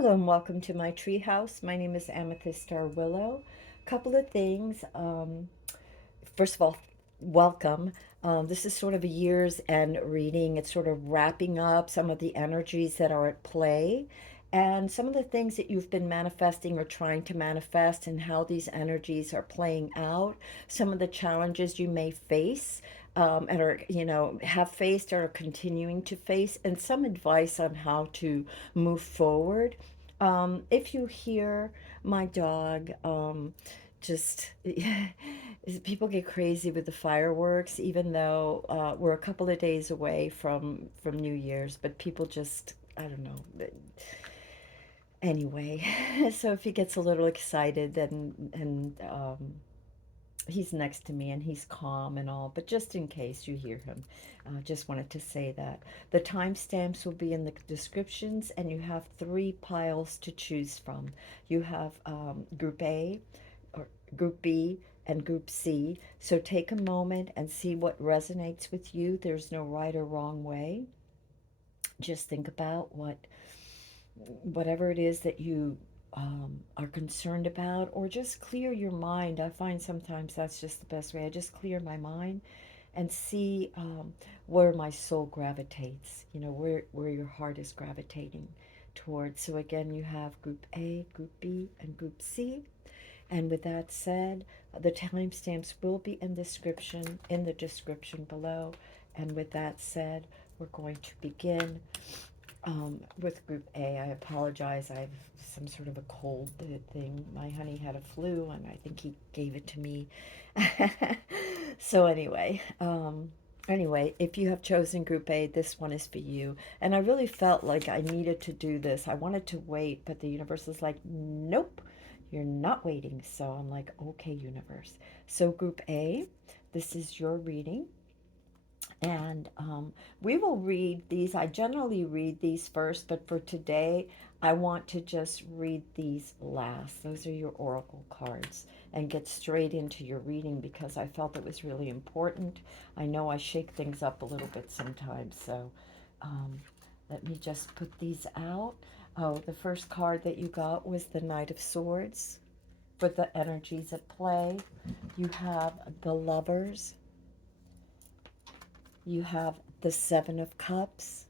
Hello and welcome to my treehouse. My name is Amethyst Star Willow. Couple of things. First of all, welcome. This is sort of a year's end reading. It's sort of wrapping up some of the energies that are at play and some of the things that you've been manifesting or trying to manifest and how these energies are playing out. Some of the challenges you may face and are, have faced or are continuing to face, and some advice on how to move forward. If you hear my dog, just people get crazy with the fireworks, even though we're a couple of days away from New Year's, but people just, I don't know. Anyway, so if he gets a little excited, then and he's next to me and he's calm and all, but just in case you hear him, just wanted to say that. The timestamps will be in the descriptions, and you have three piles to choose from. You have Group A, or Group B, and Group C. So take a moment and see what resonates with you. There's no right or wrong way. Just think about whatever it is that you are concerned about, or just clear your mind. I find sometimes that's just the best way. I just clear my mind and see where my soul gravitates, where your heart is gravitating towards. So again, you have Group A, Group B, and Group C. And with that said, the timestamps will be in the description below. And with that said, we're going to begin with Group A. I apologize. I have some sort of a cold thing. My honey had a flu, and I think he gave it to me. So anyway, if you have chosen Group A, this one is for you. And I really felt like I needed to do this. I wanted to wait, but the universe is like, nope, you're not waiting. So I'm like, okay, universe. So Group A, this is your reading. And we will read these. I generally read these first, but for today, I want to just read these last. Those are your oracle cards, and get straight into your reading because I felt it was really important. I know I shake things up a little bit sometimes, so um, let me just put these out. Oh, the first card that you got was the Knight of Swords. For the energies at play, you have the Lovers. You have the Seven of Cups.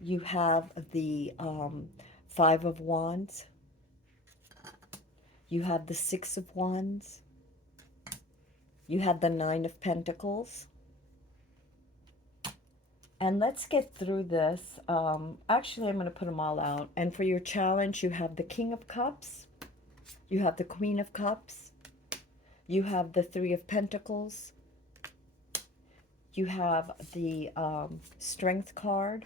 You have the Five of Wands. You have the Six of Wands. You have the Nine of Pentacles. And let's get through this. Actually, I'm going to put them all out. And for your challenge, you have the King of Cups. You have the Queen of Cups. You have the Three of Pentacles. You have the Strength card.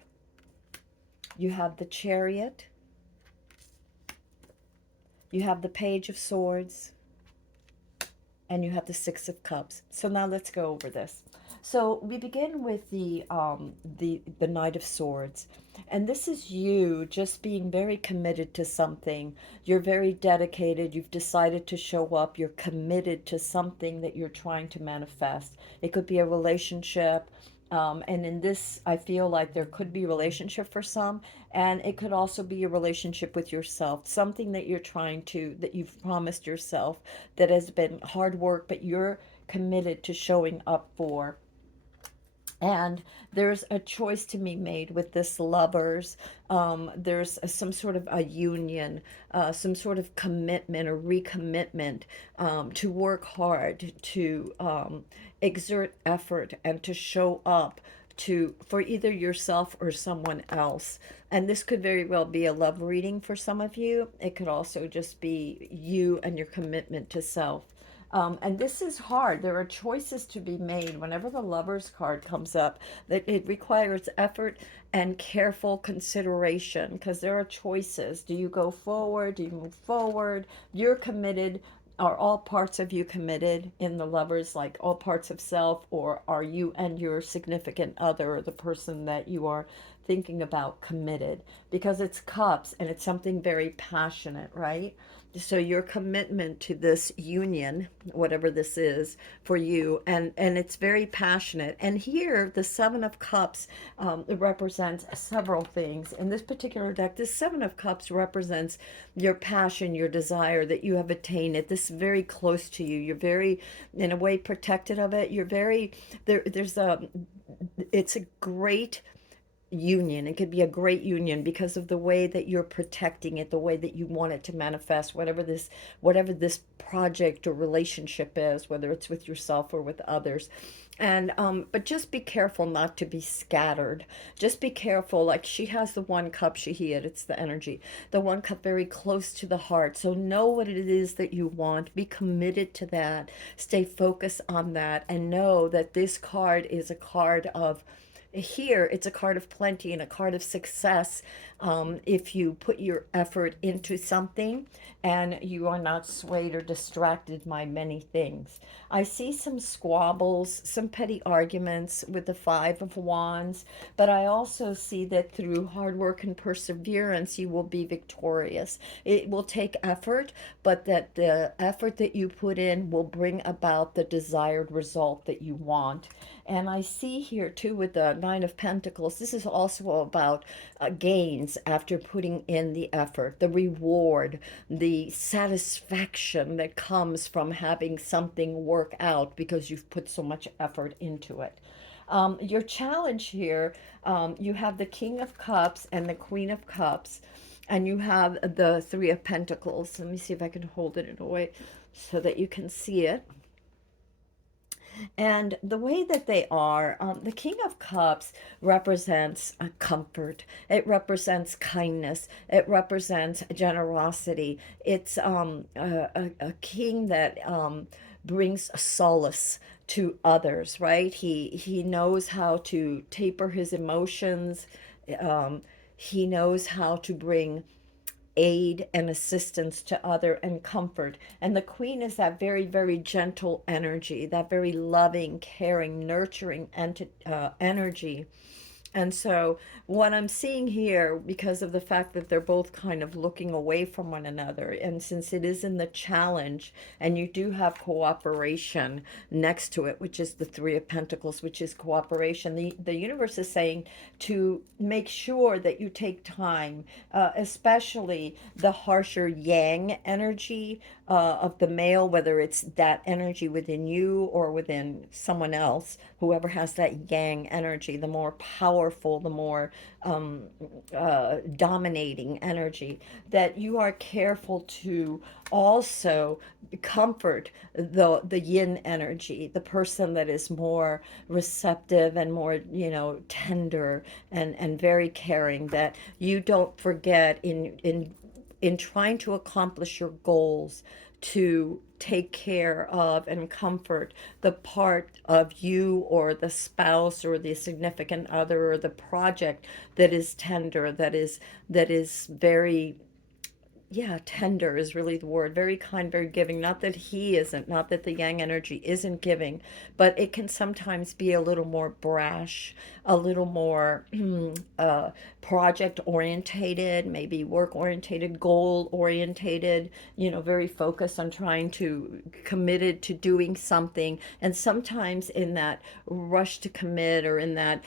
You have the Chariot. You have the Page of Swords. And you have the Six of Cups. So now let's go over this. So we begin with the Knight of Swords, and this is you just being very committed to something. You're very dedicated. You've decided to show up. You're committed to something that you're trying to manifest. It could be a relationship. And in this, I feel like there could be a relationship for some, and it could also be a relationship with yourself, something that that you've promised yourself that has been hard work, but you're committed to showing up for. And there's a choice to be made with this Lovers. There's some sort of a union, some sort of commitment or recommitment, to work hard, to exert effort, and to show up for either yourself or someone else. And this could very well be a love reading for some of you. It could also just be you and your commitment to self. And this is hard. There are choices to be made whenever the Lover's card comes up, that it requires effort and careful consideration because there are choices. Do you go forward? Do you move forward? You're committed. Are all parts of you committed in the Lovers, like all parts of self, or are you and your significant other, or the person that you are thinking about committed, because it's cups and it's something very passionate, right? So your commitment to this union, whatever this is for you, and it's very passionate. And here the Seven of Cups represents several things. In this particular deck, this Seven of Cups represents your passion, your desire that you have attained it. This is very close to you. You're very, in a way, protected of it. You're very there's a it's a great union. It could be a great union because of the way that you're protecting it, the way that you want it to manifest, whatever this project or relationship is, whether it's with yourself or with others. And but just be careful not to be scattered. Just be careful. Like she has the one cup she hid, it's the energy. The one cup very close to the heart. So know what it is that you want. Be committed to that. Stay focused on that and know that this card is a card of here it's a card of plenty and a card of success, if you put your effort into something and you are not swayed or distracted by many things. I see some squabbles, some petty arguments with the Five of Wands, but I also see that through hard work and perseverance you will be victorious. It will take effort, but that the effort that you put in will bring about the desired result that you want. And I see here too with the Nine of Pentacles, this is also about gains after putting in the effort, the reward, the satisfaction that comes from having something work out because you've put so much effort into it. Your challenge here, you have the King of Cups and the Queen of Cups, and you have the Three of Pentacles. Let me see if I can hold it in a way so that you can see it. And the way that they are, the King of Cups represents comfort. It represents kindness. It represents generosity. It's a king that brings solace to others, right? He knows how to taper his emotions. Um, he knows how to bring aid and assistance to other and comfort. And the queen is that very, very gentle energy, that very loving, caring, nurturing energy. And so, what I'm seeing here, because of the fact that they're both kind of looking away from one another, and since it is in the challenge, and you do have cooperation next to it, which is the Three of Pentacles, which is cooperation, the universe is saying to make sure that you take time, especially the harsher yang energy of the male, whether it's that energy within you or within someone else, whoever has that yang energy, the more powerful, the more dominating energy, that you are careful to also comfort the yin energy, the person that is more receptive and more, tender and very caring, that you don't forget in trying to accomplish your goals to take care of and comfort the part of you or the spouse or the significant other or the project that is tender, that is very, yeah, tender is really the word. Very kind, very giving. Not that he isn't, not that the yang energy isn't giving, but it can sometimes be a little more brash, a little more project orientated, maybe work orientated, goal orientated, very focused on trying to, committed to doing something. And sometimes in that rush to commit, or in that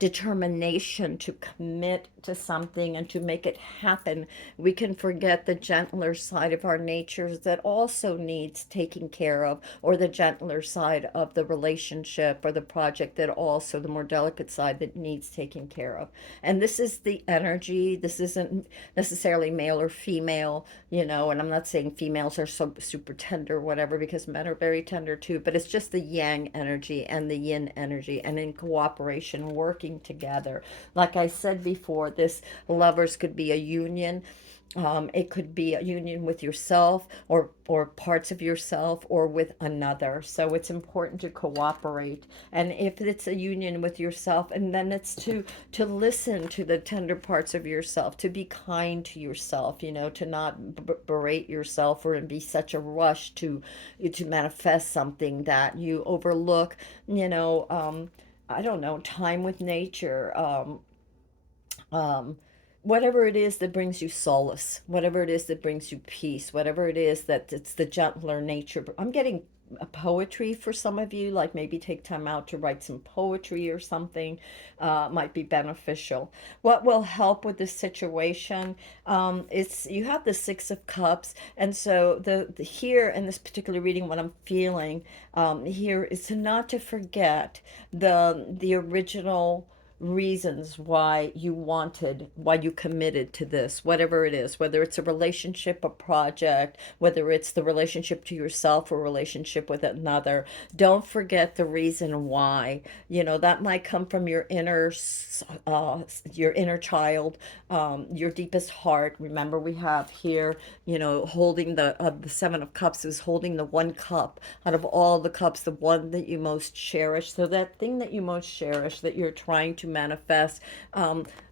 determination to commit to something and to make it happen, we can forget the gentler side of our natures that also needs taking care of, or the gentler side of the relationship or the project that also, the more delicate side that needs taking care of. And this is the energy. This isn't necessarily male or female, and I'm not saying females are so super tender or whatever, because men are very tender too, but it's just the yang energy and the yin energy, and in cooperation, working together. Like I said before, this lovers could be a union. It could be a union with yourself, or parts of yourself, or with another. So it's important to cooperate. And if it's a union with yourself, and then it's to listen to the tender parts of yourself, to be kind to yourself, to not berate yourself or be such a rush to manifest something that you overlook, I don't know, time with nature, um, whatever it is that brings you solace, whatever it is that brings you peace, whatever it is that it's the gentler nature. I'm getting a poetry for some of you, like maybe take time out to write some poetry or something, might be beneficial. What will help with this situation, it's you have the Six of Cups, and so the here in this particular reading, what I'm feeling here is to not to forget the original reasons why you committed to this, whatever it is, whether it's a relationship, a project, whether it's the relationship to yourself or relationship with another. Don't forget the reason why. That might come from uh, your inner child, your deepest heart. Remember, we have here, holding the Seven of Cups is holding the one cup out of all the cups, the one that you most cherish. So that thing that you most cherish, that you're trying to manifest,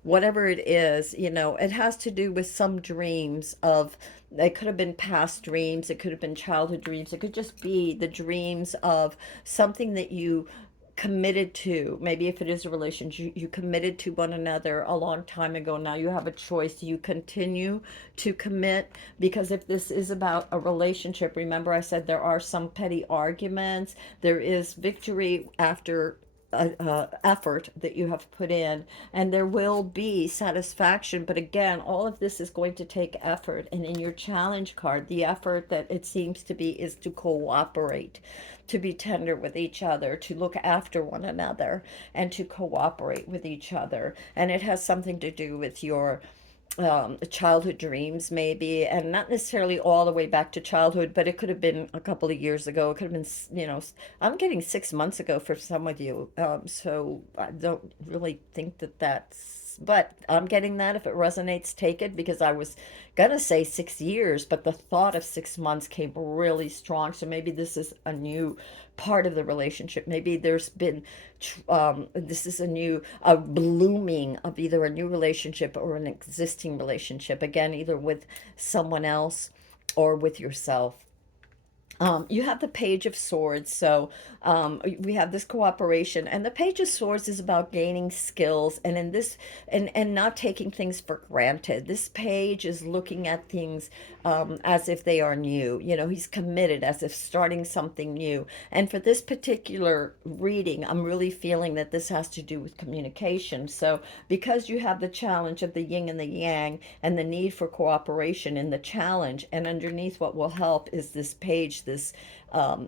whatever it is, it has to do with some dreams of. It could have been past dreams, it could have been childhood dreams, it could just be the dreams of something that you committed to. Maybe if it is a relationship, you committed to one another a long time ago. Now you have a choice. Do you continue to commit? Because if this is about a relationship, remember I said there are some petty arguments. There is victory after effort that you have put in, and there will be satisfaction. But again, all of this is going to take effort. And in your challenge card, the effort that it seems to be is to cooperate, to be tender with each other, to look after one another, and to cooperate with each other. And it has something to do with your childhood dreams, maybe, and not necessarily all the way back to childhood, but it could have been a couple of years ago. It could have been, I'm getting 6 months ago for some of you. So I don't really think that but I'm getting that. If it resonates, take it, because I was gonna say 6 years, but the thought of 6 months came really strong. So maybe this is a new part of the relationship. Maybe there's been this is a blooming of either a new relationship or an existing relationship, again, either with someone else or with yourself. You have the Page of Swords, so we have this cooperation, and the Page of Swords is about gaining skills, and in this, and not taking things for granted. This page is looking at things as if they are new. He's committed, as if starting something new. And for this particular reading, I'm really feeling that this has to do with communication. So because you have the challenge of the yin and the yang, and the need for cooperation in the challenge, and underneath what will help is this page, this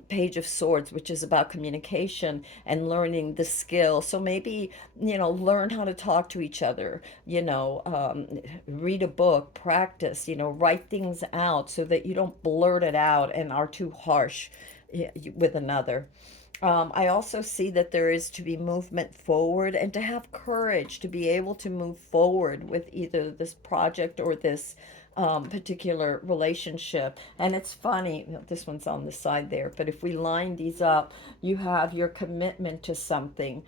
Page of Swords, which is about communication and learning the skill. So maybe, learn how to talk to each other, read a book, practice, write things out so that you don't blurt it out and are too harsh with another. I also see that there is to be movement forward, and to have courage to be able to move forward with either this project or this particular relationship. And it's funny, this one's on the side there, but if we line these up, you have your commitment to something.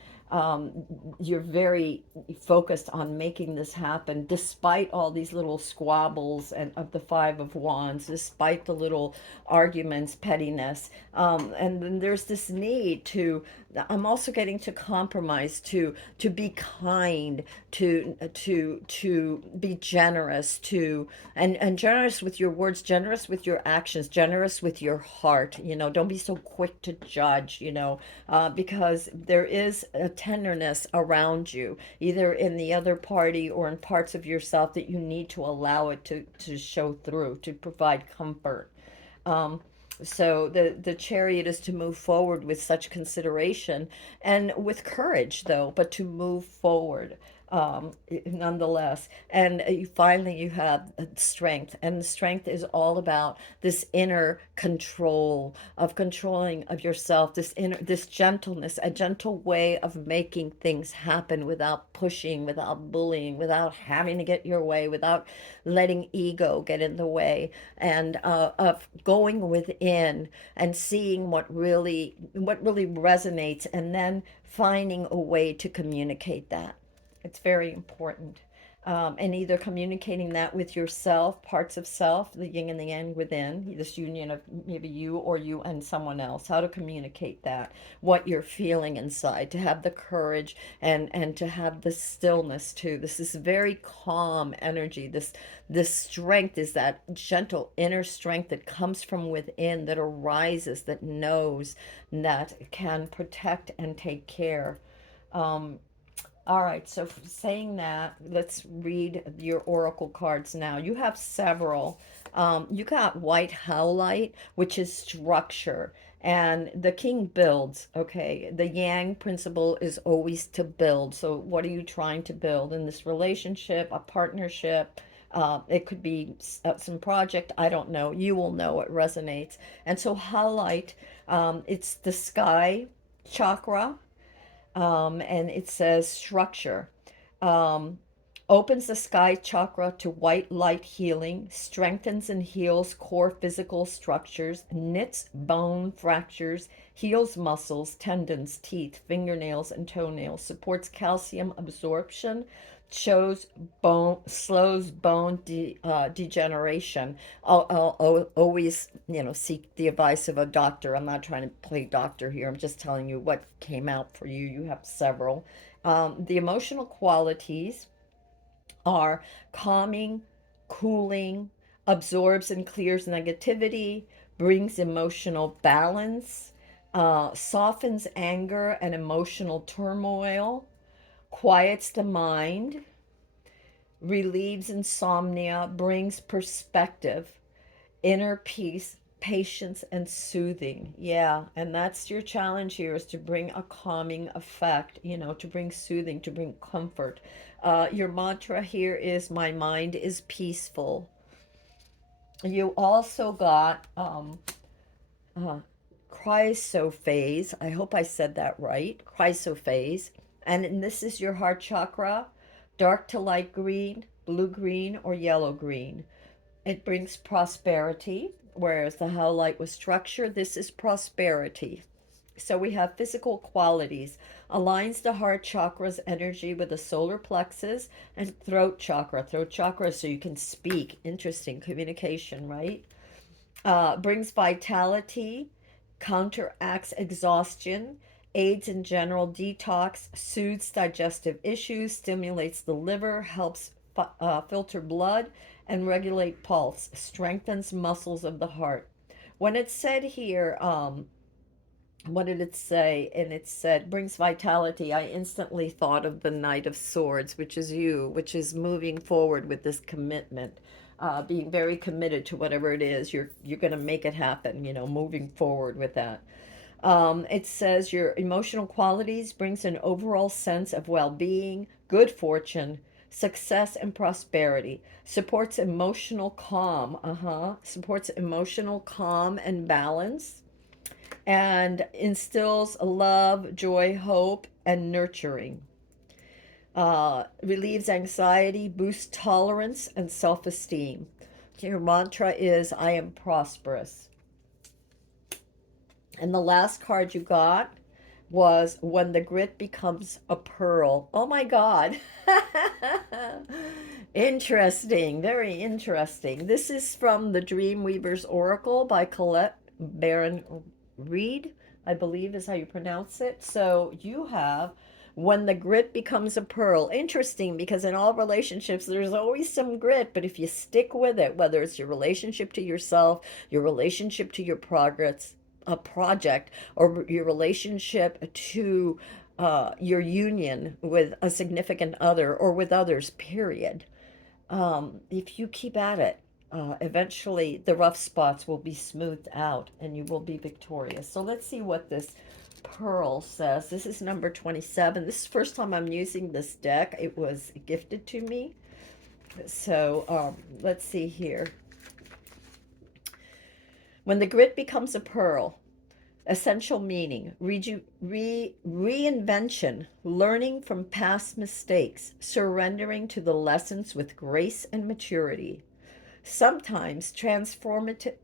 You're very focused on making this happen despite all these little squabbles and of the Five of Wands, despite the little arguments, pettiness. And then there's this need to, I'm also getting to compromise, to be kind, to be generous, and generous with your words, generous with your actions, generous with your heart. Don't be so quick to judge, because there is a tenderness around you, either in the other party or in parts of yourself, that you need to allow it to show through, to provide comfort. Um, so the Chariot is to move forward with such consideration and with courage, though, but to move forward nonetheless. And finally, you have strength, and the strength is all about this inner control, of controlling of yourself, this gentleness, a gentle way of making things happen without pushing, without bullying, without having to get your way, without letting ego get in the way, and of going within and seeing what really resonates, and then finding a way to communicate that. It's very important. and either communicating that with yourself, parts of self, the yin and the yang within, this union of maybe you or you and someone else, how to communicate that, what you're feeling inside, to have the courage and to have the stillness too. This is very calm energy. This strength is that gentle inner strength that comes from within, that arises, that knows, that can protect and take care. Um, all right, so saying that, let's read your oracle cards now. You have several. You got white howlite, which is structure, and the king builds. Okay, the yang principle is always to build. So, what are you trying to build in this relationship, a partnership? It could be some project. I don't know. You will know. It resonates. And so, howlite, it's the sky chakra, and it says structure. Um, Opens the sky chakra to white light healing, strengthens and heals core physical structures, knits bone fractures, heals muscles, tendons, teeth, fingernails, and toenails, supports calcium absorption, shows bone, slows degeneration. I'll always, seek the advice of a doctor. I'm not trying to play doctor here. I'm just telling you what came out for you. You have several. The emotional qualities are calming, cooling, absorbs and clears negativity, brings emotional balance, softens anger and emotional turmoil, quiets the mind, relieves insomnia, brings perspective, inner peace, patience, and soothing. Yeah, and that's your challenge here, is to bring a calming effect, to bring soothing, to bring comfort. Your mantra here is, my mind is peaceful. You also got uh, chrysophase. I hope I said that right. Chrysophase. And this is your heart chakra, dark to light green, blue green, or yellow green. It brings prosperity, whereas the howlite was structure. This is prosperity. So we have physical qualities. Aligns the heart chakra's energy with the solar plexus and throat chakra. Throat chakra, so you can speak. Interesting communication, right? Brings vitality, counteracts exhaustion, aids in general detox, soothes digestive issues, stimulates the liver, helps filter blood, and regulate pulse, strengthens muscles of the heart. When it said here, what did it say? And it said brings vitality. I instantly thought of the Knight of Swords, which is you, which is moving forward with this commitment, being very committed to whatever it is. You're going to make it happen. Moving forward with that. It says your emotional qualities brings an overall sense of well-being, good fortune, success, and prosperity. Supports emotional calm. Supports emotional calm and balance, and instills love, joy, hope, and nurturing. Relieves anxiety, boosts tolerance and self esteem. Your mantra is, I am prosperous. And the last card you got was, when the grit becomes a pearl. Oh my God. Interesting. Very interesting. This is from the Dreamweaver's Oracle by Colette Baron Reed, I believe is how you pronounce it. So you have, when the grit becomes a pearl. Interesting, because in all relationships, there's always some grit, but if you stick with it, whether it's your relationship to yourself, your relationship to your progress, a project, or your relationship to your union with a significant other or with others, period. If you keep at it, eventually the rough spots will be smoothed out and you will be victorious. So let's see what this pearl says. This is number 27. This is the first time I'm using this deck. It was gifted to me. So let's see here. When the grit becomes a pearl, essential meaning, reinvention, learning from past mistakes, surrendering to the lessons with grace and maturity. Sometimes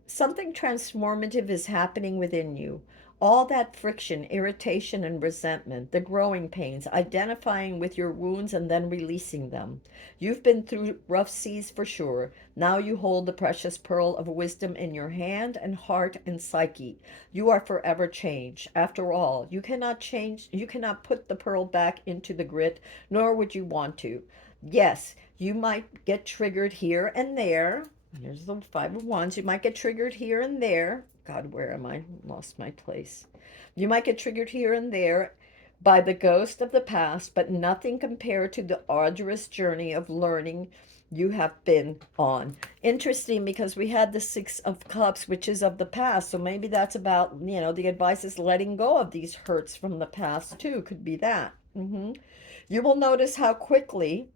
something transformative is happening within you. all that friction, irritation, and resentment, the growing pains, identifying with your wounds and then releasing them. You've been through rough seas for sure. Now you hold the precious pearl of wisdom in your hand and heart and psyche. You are forever changed. After all, you cannot change, you cannot put the pearl back into the grit, nor would you want to. Yes, you might get triggered here and there. Here's the Five of Wands. You might get triggered here and there. God, where am I? Lost my place. You might get triggered here and there by the ghost of the past, but nothing compared to the arduous journey of learning you have been on. Interesting, because we had the Six of Cups, which is of the past. So maybe that's about, the advice is letting go of these hurts from the past too. Could be that. You will notice how quickly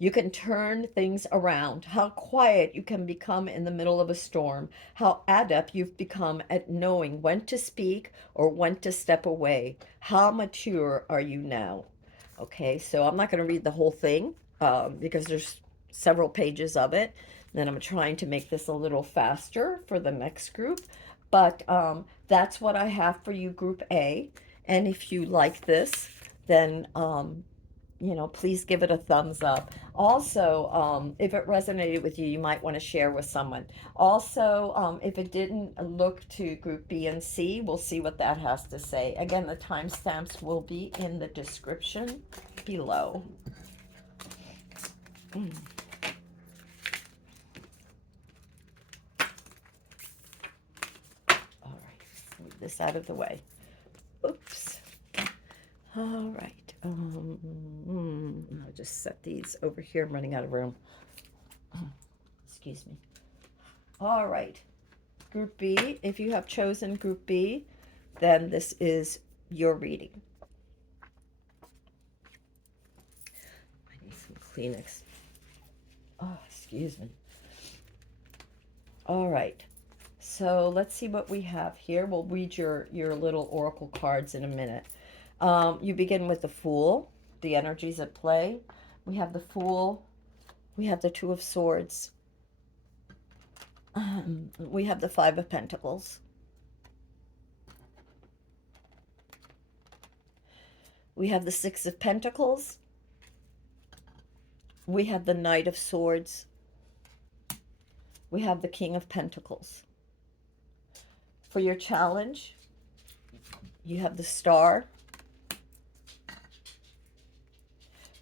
you can turn things around, how quiet you can become in the middle of a storm, how adept you've become at knowing when to speak or when to step away. How mature are you now? Okay, so I'm not going to read the whole thing because there's several pages of it. Then I'm trying to make this a little faster for the next group. But that's what I have for you, Group A. And if you like this, then please give it a thumbs up. Also, if it resonated with you, you might want to share with someone. Also, if it didn't, look to Group B and C. We'll see what that has to say. Again, the timestamps will be in the description below. All right, move this out of the way. Oops. All right. I'll just set these over here. I'm running out of room. Excuse me. All right. Group B, if you have chosen Group B, then this is your reading. I need some Kleenex. Oh, excuse me. All right. So let's see what we have here. We'll read your little oracle cards in a minute. You begin with the Fool, the energies at play. We have the Fool. We have the Two of Swords. We have the Five of Pentacles. We have the Six of Pentacles. We have the Knight of Swords. We have the King of Pentacles. For your challenge, you have the Star.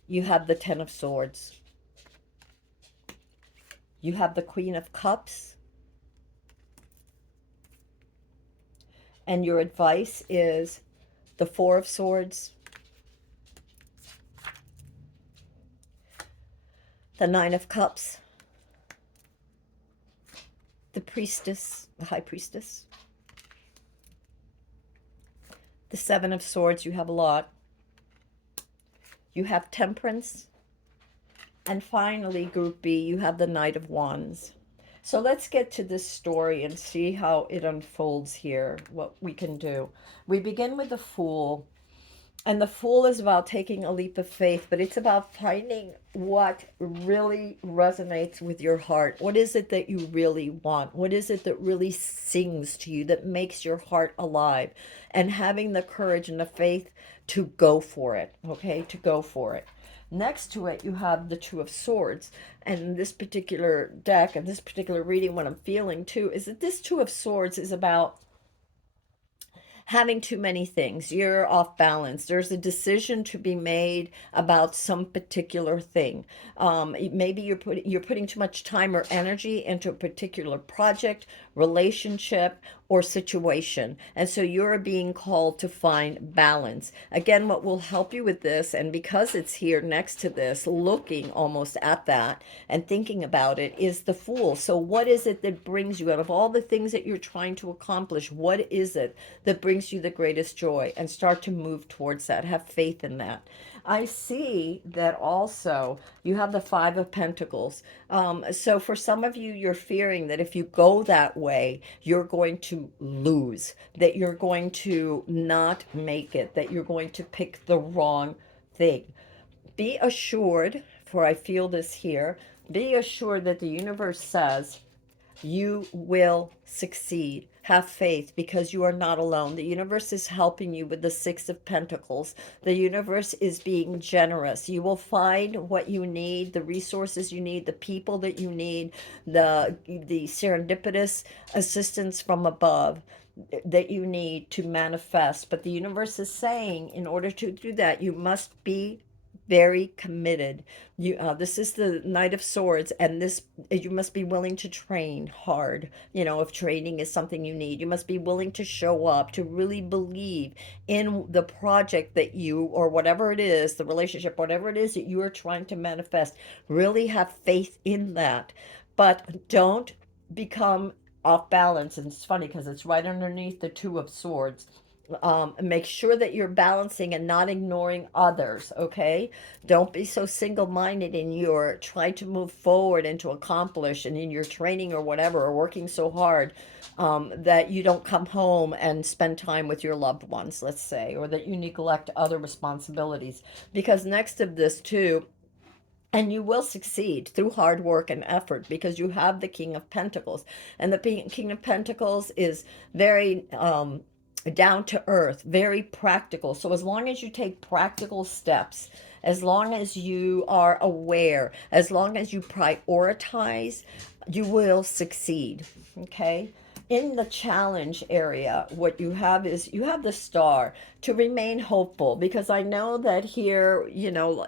You have the Ten of Swords. You have the Queen of Cups. And your advice is the Four of Swords, the Nine of Cups, the Priestess, the High Priestess, the Seven of Swords. You have a lot. You have Temperance. And finally, Group B, you have the Knight of Wands. So let's get to this story and see how it unfolds here, what we can do. We begin with the Fool. And the Fool is about taking a leap of faith, but it's about finding what really resonates with your heart. What is it that you really want? What is it that really sings to you, that makes your heart alive? And having the courage and the faith to go for it, okay? To go for it. Next to it, you have the Two of Swords. And in this particular deck and this particular reading, what I'm feeling too is that this Two of Swords is about having too many things. You're off balance. There's a decision to be made about some particular thing. Maybe you're putting too much time or energy into a particular project, relationship, or situation. And so you're being called to find balance. Again, what will help you with this, and because it's here next to this, looking almost at that and thinking about it, is the Fool. So what is it that brings you, out of all the things that you're trying to accomplish, what is it that brings you the greatest joy? And start to move towards that. Have faith in that. I see that also you have the Five of Pentacles. So for some of you, you're fearing that if you go that way, you're going to lose, that you're going to not make it, that you're going to pick the wrong thing. Be assured, for I feel this here, be assured that the universe says You will succeed. Have faith because you are not alone. The universe is helping you with the Six of Pentacles. The universe is being generous. You will find what you need, the resources you need, the people that you need, the serendipitous assistance from above that you need to manifest. But the universe is saying in order to do that, you must be very committed. This is the Knight of Swords, and this you must be willing to train hard. If training is something you need, you must be willing to show up, to really believe in the project that you, or whatever it is, the relationship, whatever it is that you are trying to manifest. Really have faith in that, but don't become off balance. And it's funny because it's right underneath the Two of Swords. Make sure that you're balancing and not ignoring others, okay? Don't be so single-minded in your trying to move forward and to accomplish and in your training or whatever, or working so hard that you don't come home and spend time with your loved ones, let's say, or that you neglect other responsibilities. Because next of this too, and you will succeed through hard work and effort because you have the King of Pentacles. And the King of Pentacles is very down to earth, very practical. So as long as you take practical steps, as long as you are aware, as long as you prioritize, you will succeed. Okay? In the challenge area, what you have is you have the Star to remain hopeful, because I know that here,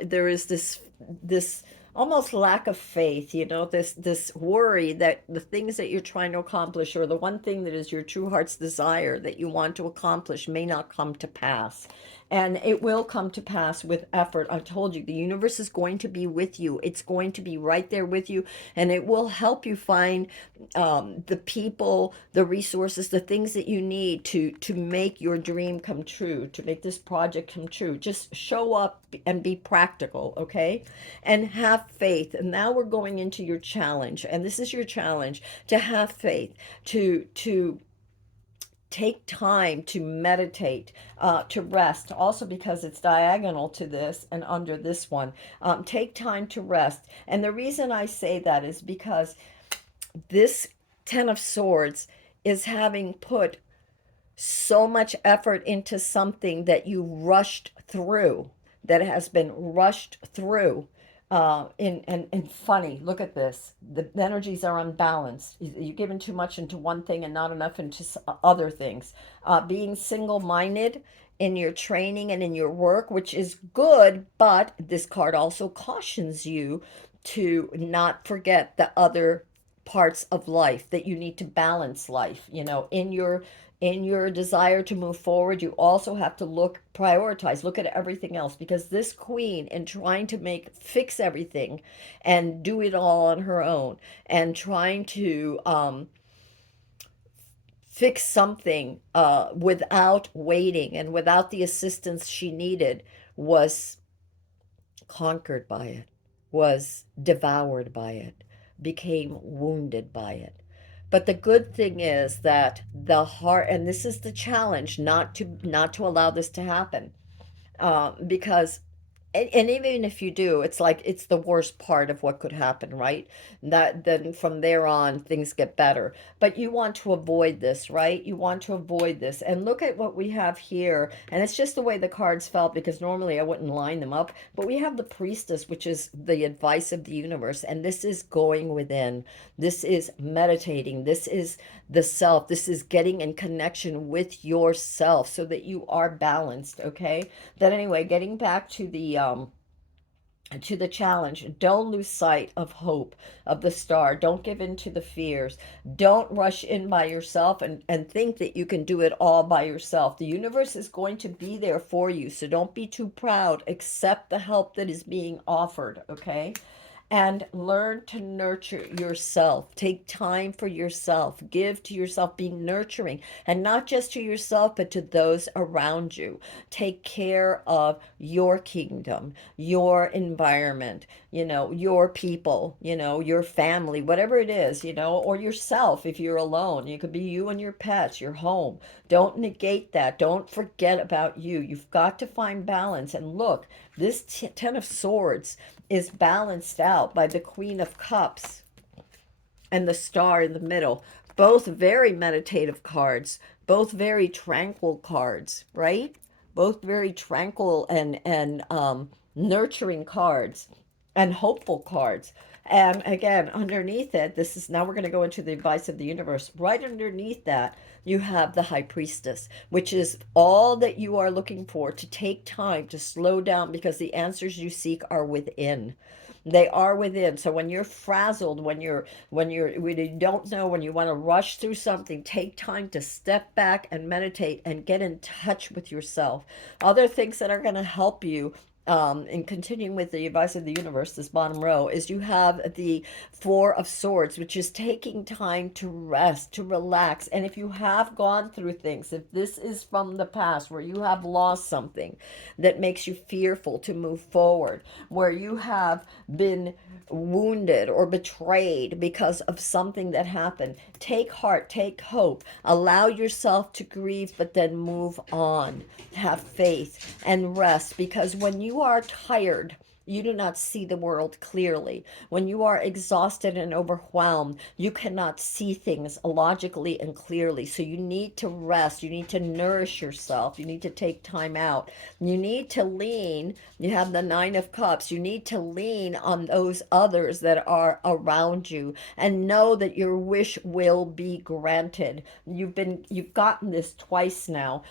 there is this almost lack of faith, this worry that the things that you're trying to accomplish, or the one thing that is your true heart's desire that you want to accomplish, may not come to pass. And it will come to pass with effort. I told you, the universe is going to be with you. It's going to be right there with you, and it will help you find the people, the resources, the things that you need to make your dream come true, to make this project come true. Just show up and be practical, okay? And have faith. And now we're going into your challenge, and this is your challenge: to have faith, to take time to meditate, to rest. Also, because it's diagonal to this and under this one, take time to rest. And the reason I say that is because this Ten of Swords is having put so much effort into something that you rushed through, that has been rushed through. And funny, look at this. The energies are unbalanced. You're giving too much into one thing and not enough into other things. Being single minded in your training and in your work, which is good, but this card also cautions you to not forget the other parts of life, that you need to balance life, in your desire to move forward. You also have to prioritize, look at everything else, because this queen, in trying to fix everything and do it all on her own, and trying to fix something without waiting and without the assistance she needed, was conquered by it, was devoured by it, became wounded by it. But the good thing is that the heart, and this is the challenge, not to allow this to happen, because and even if you do, it's like it's the worst part of what could happen, right? That then from there on things get better. But you want to avoid this, right? You want to avoid this. And look at what we have here. And it's just the way the cards felt, because normally I wouldn't line them up. But we have the Priestess, which is the advice of the universe. And this is going within. This is meditating. This is the self. This is getting in connection with yourself so that you are balanced, okay? That anyway, getting back to the challenge, don't lose sight of hope, of the Star. Don't give in to the fears. Don't rush in by yourself and think that you can do it all by yourself. The universe is going to be there for you, so don't be too proud. Accept the help that is being offered, okay? And learn to nurture yourself. Take time for yourself. Give to yourself. Be nurturing. And not just to yourself, but to those around you. Take care of your kingdom, your environment, your people, your family, whatever it is, or yourself if you're alone. It could be you and your pets, your home. Don't negate that. Don't forget about you. You've got to find balance. And look, this Ten of Swords is balanced out by the Queen of Cups. and the star in the middle. Both very meditative cards, both very tranquil cards, right? Both very tranquil and nurturing cards and hopeful cards. And again, underneath it, this is now we're going to go into the advice of the universe. Right underneath that, you have the high priestess, which is all that you are looking for, to take time to slow down, because the answers you seek are within. They are within. So when you're frazzled, when you don't know, when you want to rush through something, take time to step back and meditate and get in touch with yourself. Other things that are going to help you, in continuing with the advice of the universe, this bottom row, is you have the Four of Swords, which is taking time to rest, to relax. And if you have gone through things, if this is from the past where you have lost something that makes you fearful to move forward, where you have been wounded or betrayed because of something that happened, take heart, take hope, allow yourself to grieve, but then move on. Have faith and rest, because when you are tired, you do not see the world clearly. When you are exhausted and overwhelmed, you cannot see things logically and clearly. So you need to rest. You need to nourish yourself. You need to take time out. You need to lean. You have the Nine of Cups. You need to lean on those others that are around you and know that your wish will be granted. You've gotten this twice now.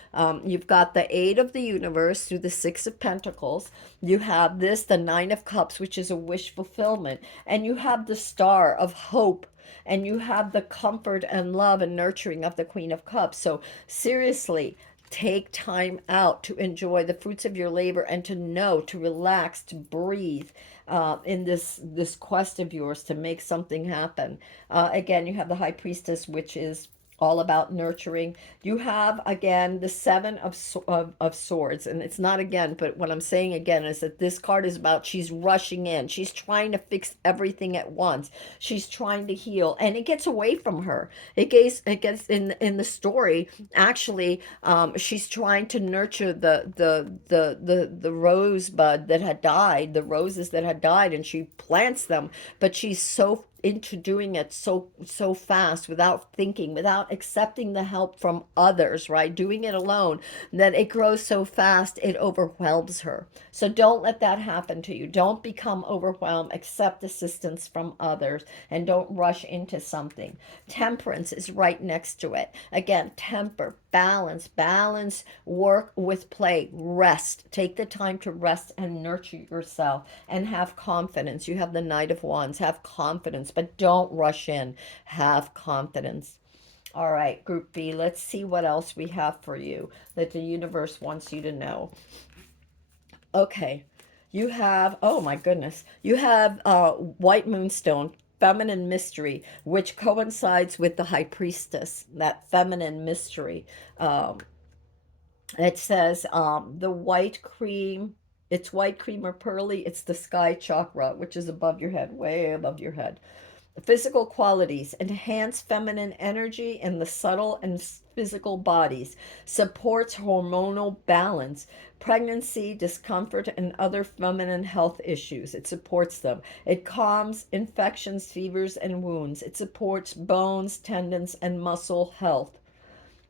You've got the Eight of the Universe through the Six of Pentacles. You have this, the Nine of Cups, which is a wish fulfillment. And you have the Star of Hope. And you have the comfort and love and nurturing of the Queen of Cups. So, seriously, take time out to enjoy the fruits of your labor and to know, to relax, to breathe, in this quest of yours to make something happen. Again, you have the High Priestess, which is all about nurturing. You have again the Seven of Swords, and it's not again, but what I'm saying again is that this card is about, she's rushing in, she's trying to fix everything at once, she's trying to heal, and it gets away from her. It gets in the story. Actually, she's trying to nurture the rosebud that had died, the roses that had died, and she plants them, but she's so into doing it so fast, without thinking, without accepting the help from others, right, doing it alone, that it grows so fast it overwhelms her. So don't let that happen to you. Don't become overwhelmed. Accept assistance from others and don't rush into something. Temperance is right next to it. Again, temper, balance, work with play, rest. Take the time to rest and nurture yourself and have confidence. You have the Knight of Wands. Have confidence, but don't rush in. Have confidence. All right, Group B, let's see what else we have for you that the universe wants you to know. Okay, you have, oh my goodness, you have White Moonstone, feminine mystery, which coincides with the High Priestess, that feminine mystery. Um, it says the white cream, it's white cream or pearly, it's the sky chakra, which is above your head, way above your head. Physical qualities enhance feminine energy in the subtle and physical bodies, supports hormonal balance, pregnancy, discomfort, and other feminine health issues. It supports them. It calms infections, fevers, and wounds. It supports bones, tendons, and muscle health.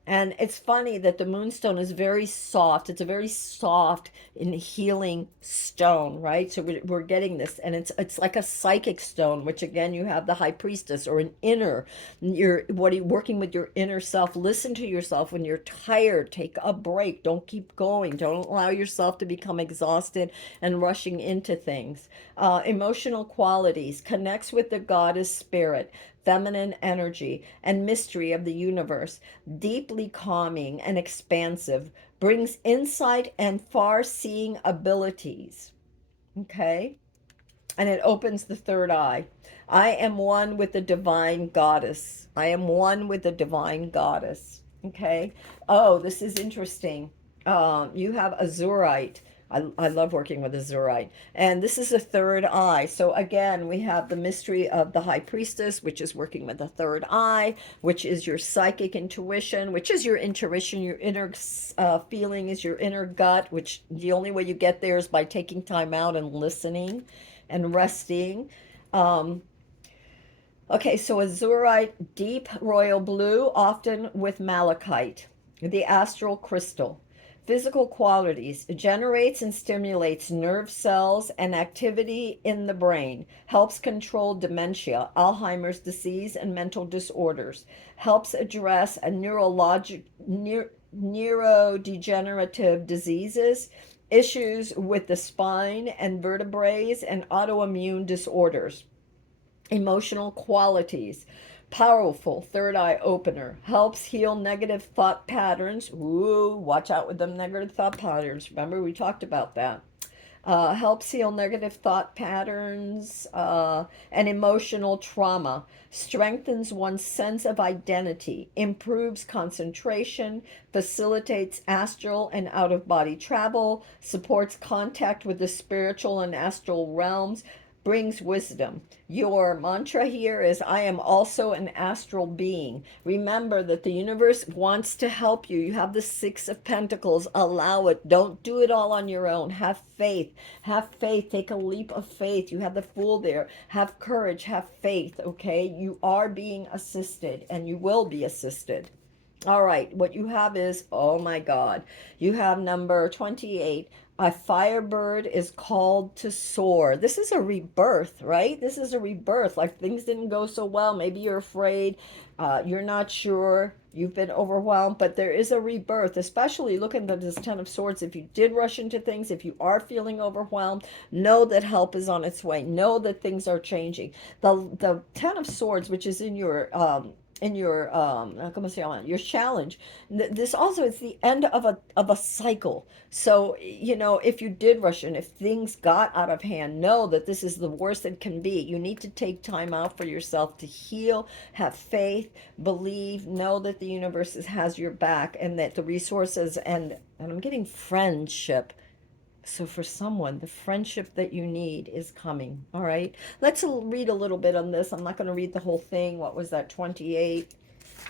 And it's funny that the moonstone is very soft. It's a very soft and healing stone, right? So we're getting this, and it's like a psychic stone, which again you have the high priestess or an inner. You're what are you working with your inner self? Listen to yourself when you're tired. Take a break. Don't keep going. Don't allow yourself to become exhausted and rushing into things. Emotional qualities connects with the goddess spirit, feminine energy, and mystery of the universe, deeply calming and expansive, brings insight and far seeing abilities. Okay? And it opens the third eye. I am one with the divine goddess. I am one with the divine goddess. Okay? Oh, this is interesting. You have azurite. I love working with azurite. And this is a third eye. So again, we have the mystery of the high priestess, which is working with the third eye, which is your psychic intuition, which is your intuition, your inner feeling is your inner gut, which the only way you get there is by taking time out and listening and resting. Um, Okay, so azurite, deep royal blue, often with malachite, the astral crystal. Physical qualities: generates and stimulates nerve cells and activity in the brain, helps control dementia, Alzheimer's disease, and mental disorders, helps address neurodegenerative diseases, issues with the spine and vertebrae, and autoimmune disorders. Emotional qualities: powerful, third eye opener, helps heal negative thought patterns. Ooh, watch out with them negative thought patterns. Remember, we talked about that. Helps heal negative thought patterns and emotional trauma, strengthens one's sense of identity, improves concentration, facilitates astral and out of body travel, supports contact with the spiritual and astral realms, brings wisdom. Your mantra here is: I am also an astral being. Remember that the universe wants to help you. You have the Six of Pentacles. Allow it. Don't do it all on your own. Have faith. Have faith. Take a leap of faith. You have the Fool there. Have courage. Have faith. Okay? You are being assisted and you will be assisted. All right, what you have is, oh my God, you have number 28. A firebird is called to soar. This is a rebirth, right? This is a rebirth. Like things didn't go so well. Maybe you're afraid. You're not sure. You've been overwhelmed, but there is a rebirth, especially looking at this Ten of Swords. If you did rush into things, if you are feeling overwhelmed, know that help is on its way. Know that things are changing. The Ten of Swords, which is in ¿cómo se llama? Your challenge. This also is the end of a cycle. So, if you did rush in, if things got out of hand, know that this is the worst it can be. You need to take time out for yourself to heal, have faith, believe, know that the universe has your back, and that the resources and I'm getting friendship. So for someone, the friendship that you need is coming. All right. Let's read a little bit on this. I'm not going to read the whole thing. What was that? 28.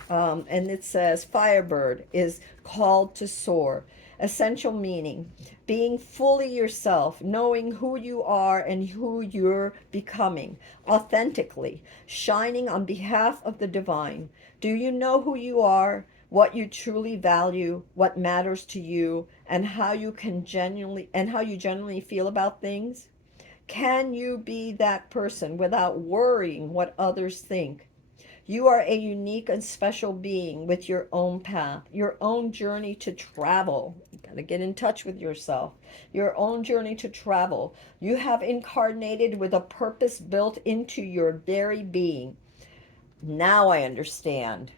And it says Firebird is called to soar. Essential meaning: being fully yourself, knowing who you are and who you're becoming, authentically, shining on behalf of the divine. Do you know who you are, what you truly value, what matters to you, and how you genuinely feel about things? Can you be that person without worrying what others think? You are a unique and special being with your own path, your own journey to travel. You got to get in touch with yourself. Your own journey to travel. You have incarnated with a purpose built into your very being. Now I understand.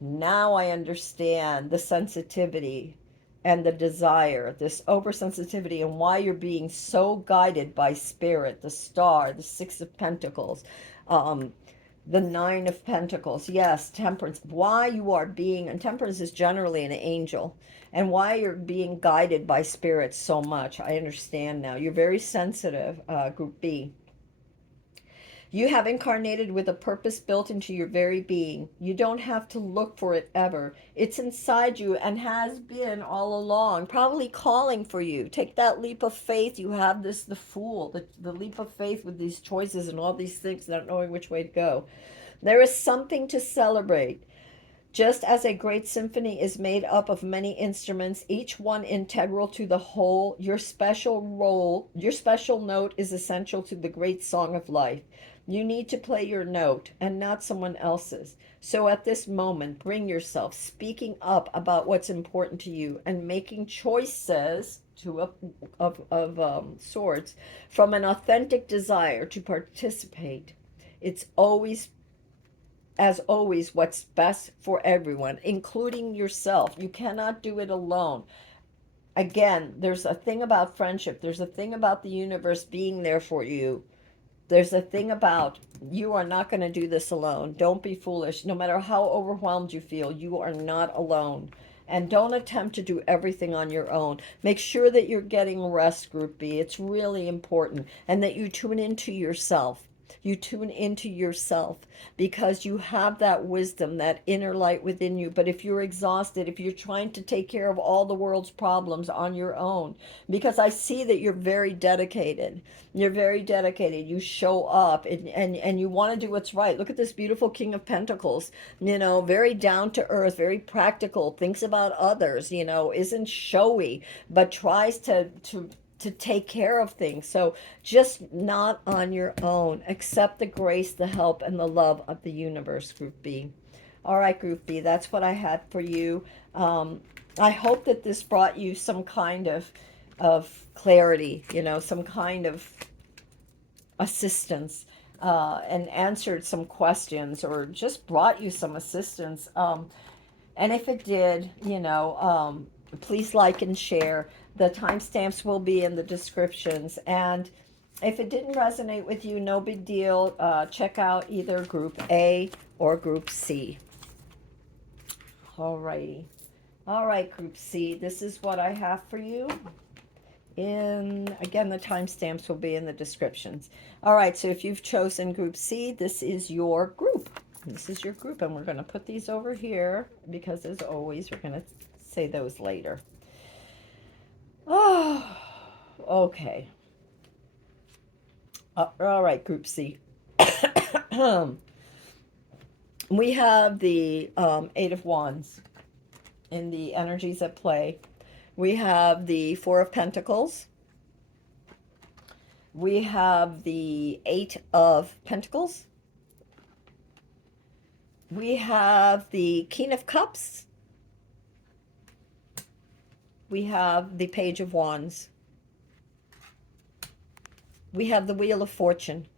Now I understand the sensitivity and the desire, this oversensitivity, and why you're being so guided by spirit, the star, the Six of Pentacles, um, the Nine of Pentacles. Yes, temperance. Why you are being, and temperance is generally an angel, and why you're being guided by spirit so much. I understand now. You're very sensitive, Group B. You have incarnated with a purpose built into your very being. You don't have to look for it ever. It's inside you and has been all along, probably calling for you. Take that leap of faith. You have this, the Fool, the leap of faith with these choices and all these things, not knowing which way to go. There is something to celebrate. Just as a great symphony is made up of many instruments, each one integral to the whole, your special note is essential to the great song of life. You need to play your note and not someone else's. So at this moment, bring yourself speaking up about what's important to you and making choices of swords from an authentic desire to participate. It's always, as always, what's best for everyone, including yourself. You cannot do it alone. Again, there's a thing about friendship. There's a thing about the universe being there for you. There's a thing about you are not going to do this alone. Don't be foolish. No matter how overwhelmed you feel, you are not alone. And don't attempt to do everything on your own. Make sure that you're getting rest, Group B. It's really important. And that you tune into yourself. You tune into yourself because you have that wisdom, that inner light within you. But if you're exhausted, if you're trying to take care of all the world's problems on your own, because I see that you're very dedicated. You're very dedicated. You show up and you want to do what's right. Look at this beautiful King of Pentacles, very down to earth, very practical, thinks about others, isn't showy, but tries to take care of things. So just not on your own. Accept the grace, the help, and the love of the universe, Group B. All right, Group B, that's what I had for you. I hope that this brought you some kind of clarity, some kind of assistance, and answered some questions or just brought you some assistance. And if it did, please like and share. The timestamps will be in the descriptions. And if it didn't resonate with you, no big deal. Check out either Group A or Group C. All righty. All right, Group C, this is what I have for you. Again, the timestamps will be in the descriptions. All right, so if you've chosen Group C, this is your group. This is your group, and we're going to put these over here because, as always, we're going to say those later. Oh, okay. All right, Group C. We have the Eight of Wands in the energies at play. We have the Four of Pentacles. We have the Eight of Pentacles. We have the King of Cups. We have the Page of Wands. We have the Wheel of Fortune.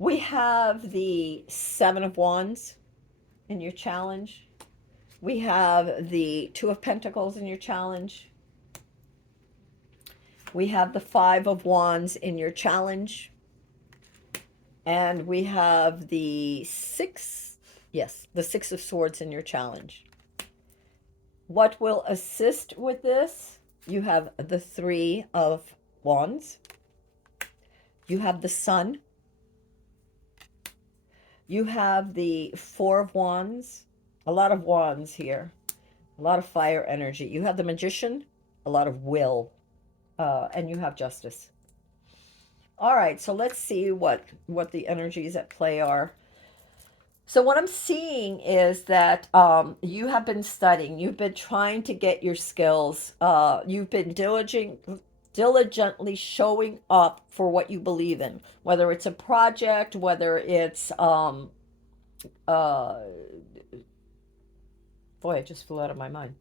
We have the Seven of Wands in your challenge. We have the Two of Pentacles in your challenge. We have the Five of Wands in your challenge. And we have the Six of Swords in your challenge. What will assist with this? You have the Three of Wands. You have the Sun. You have the Four of Wands. A lot of wands here. A lot of fire energy. You have the Magician. A lot of will. And you have Justice. All right, so let's see what the energies at play are. So what I'm seeing is that you have been studying. You've been trying to get your skills. You've been diligently showing up for what you believe in, whether it's a project, whether it's boy, it just flew out of my mind.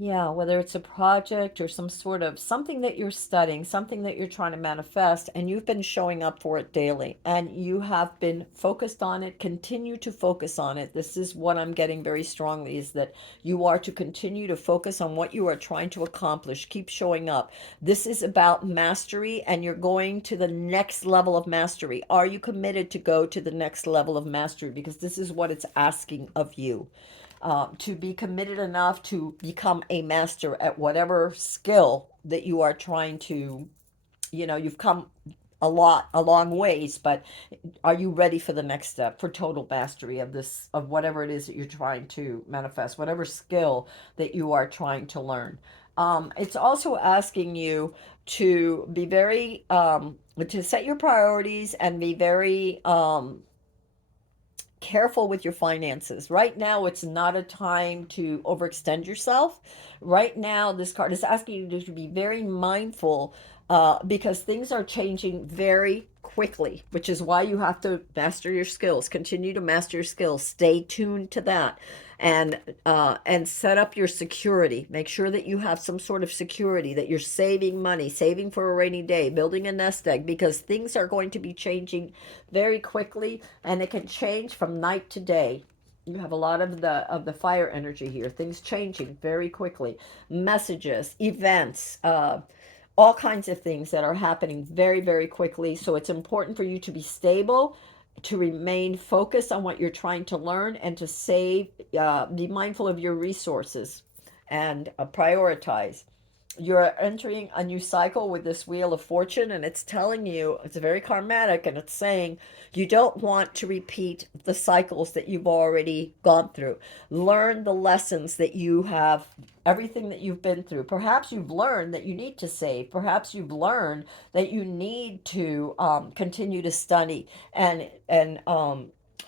Yeah, whether it's a project or some sort of something that you're studying, something that you're trying to manifest, and you've been showing up for it daily, and you have been focused on it, continue to focus on it. This is what I'm getting very strongly, is that you are to continue to focus on what you are trying to accomplish. Keep showing up. This is about mastery, and you're going to the next level of mastery. Are you committed to go to the next level of mastery? Because this is what it's asking of you, to be committed enough to become a master at whatever skill that you are trying to, you've come a long ways, but are you ready for the next step, for total mastery of this, of whatever it is that you're trying to manifest, whatever skill that you are trying to learn? It's also asking you to be very, to set your priorities and be very, careful with your finances. Right now, it's not a time to overextend yourself. Right now, this card is asking you to be very mindful, because things are changing very quickly, which is why you have to master your skills. Continue to master your skills. Stay tuned to that, and set up your security. Make sure that you have some sort of security, that you're saving money, saving for a rainy day, building a nest egg, because things are going to be changing very quickly, and it can change from night to day. You have a lot of the fire energy here. Things changing very quickly. Messages, events, all kinds of things that are happening very, very quickly. So it's important for you to be stable, to remain focused on what you're trying to learn, and to save, be mindful of your resources, and prioritize. You're entering a new cycle with this Wheel of Fortune, and it's telling you, it's very karmatic, and it's saying you don't want to repeat the cycles that you've already gone through. Learn the lessons that you have, everything that you've been through. Perhaps you've learned that you need to save. Perhaps you've learned that you need to continue to study and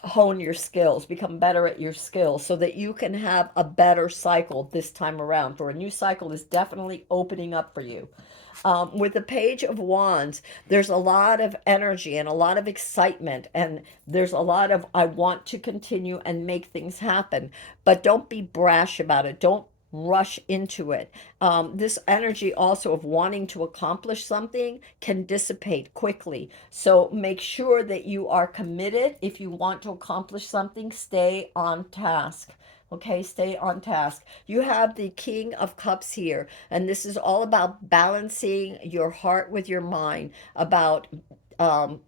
hone your skills, become better at your skills so that you can have a better cycle this time around. For a new cycle is definitely opening up for you. With the Page of Wands, there's a lot of energy and a lot of excitement, and there's a lot of I want to continue and make things happen, but don't be brash about it. Don't rush into it. This energy also of wanting to accomplish something can dissipate quickly. So make sure that you are committed. If you want to accomplish something, stay on task. Okay, stay on task. You have the King of Cups here, and this is all about balancing your heart with your mind, about um,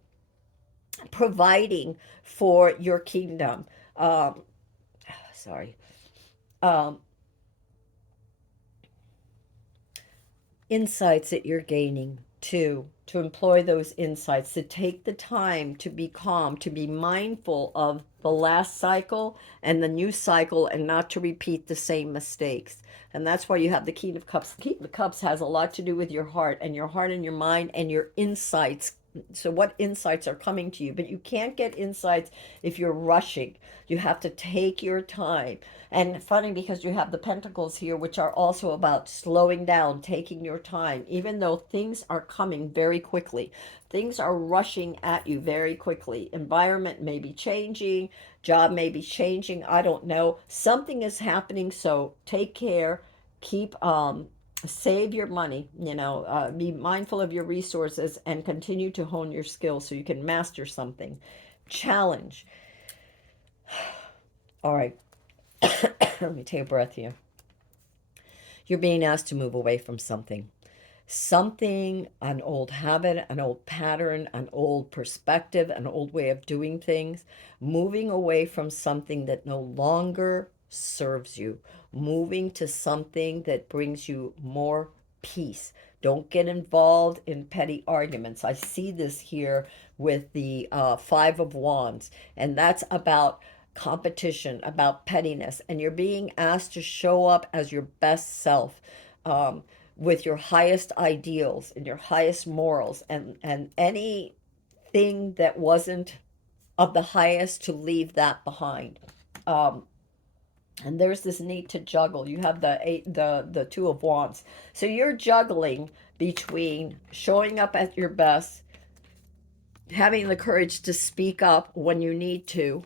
providing for your kingdom. Um, sorry. Um, Insights that you're gaining too, to employ those insights, to take the time to be calm, to be mindful of the last cycle and the new cycle, and not to repeat the same mistakes. And that's why you have the King of Cups. The King of Cups has a lot to do with your heart and your mind and your insights. So what insights are coming to you? But you can't get insights if you're rushing. You have to take your time. And funny, because you have the Pentacles here, which are also about slowing down, taking your time, even though things are coming very quickly. Things are rushing at you very quickly. Environment may be changing, job may be changing. I don't know. Something is happening. So take care. Keep save your money, be mindful of your resources, and continue to hone your skills so you can master something. Challenge. All right. Let me take a breath here. You're being asked to move away from something, an old habit, an old pattern, an old perspective, an old way of doing things, moving away from something that no longer serves you, moving to something that brings you more peace. Don't get involved in petty arguments. I see this here with the Five of Wands, and that's about competition, about pettiness, and you're being asked to show up as your best self. With your highest ideals and your highest morals, and anything that wasn't of the highest, to leave that behind. um, and there's this need to juggle. You have the Two of Wands, so you're juggling between showing up at your best, having the courage to speak up when you need to,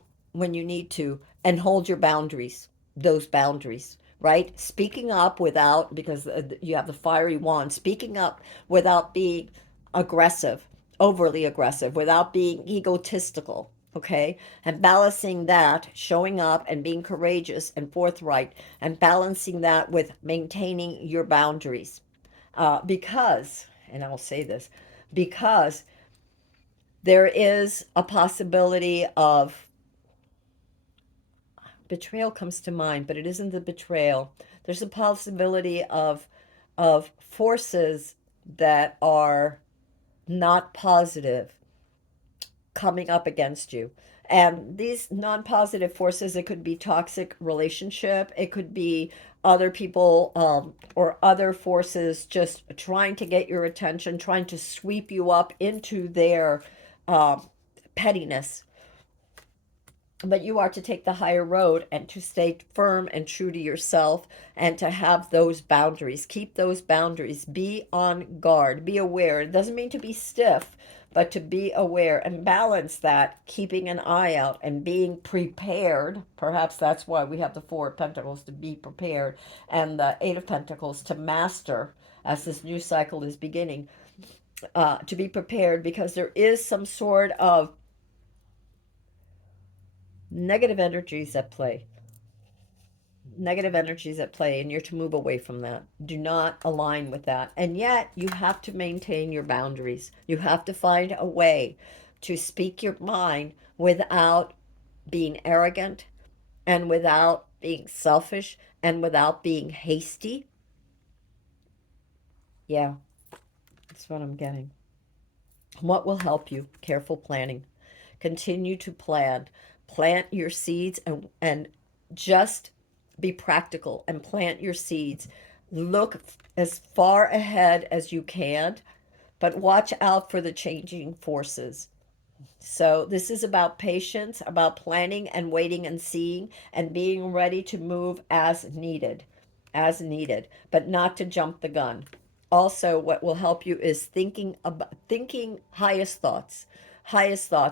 and hold your boundaries, those boundaries, right? Speaking up without, because you have the fiery wand, speaking up without being aggressive, overly aggressive, without being egotistical. Okay, and balancing that, showing up and being courageous and forthright, and balancing that with maintaining your boundaries. Because, and I'll say this, because there is a possibility of betrayal comes to mind, but it isn't the betrayal. There's a possibility of forces that are not positive coming up against you. And these non-positive forces, it could be toxic relationship, it could be other people, or other forces just trying to get your attention, trying to sweep you up into their um, pettiness. But you are to take the higher road and to stay firm and true to yourself, and to have those boundaries. Keep those boundaries. Be on guard. Be aware. It doesn't mean to be stiff, but to be aware and balance that, keeping an eye out and being prepared. Perhaps that's why we have the Four of Pentacles, to be prepared, and the Eight of Pentacles, to master as this new cycle is beginning. To be prepared, because there is some sort of negative energies at play. Negative energies at play, and you're to move away from that. Do not align with that. And yet you have to maintain your boundaries. You have to find a way to speak your mind without being arrogant, and without being selfish, and without being hasty. Yeah, that's what I'm getting. What will help you? Careful planning. Continue to plan. Plant your seeds and just be practical and plant your seeds. Look as far ahead as you can, but watch out for the changing forces. So, this is about patience, about planning and waiting and seeing and being ready to move as needed, but not to jump the gun. Also, what will help you is thinking highest thoughts,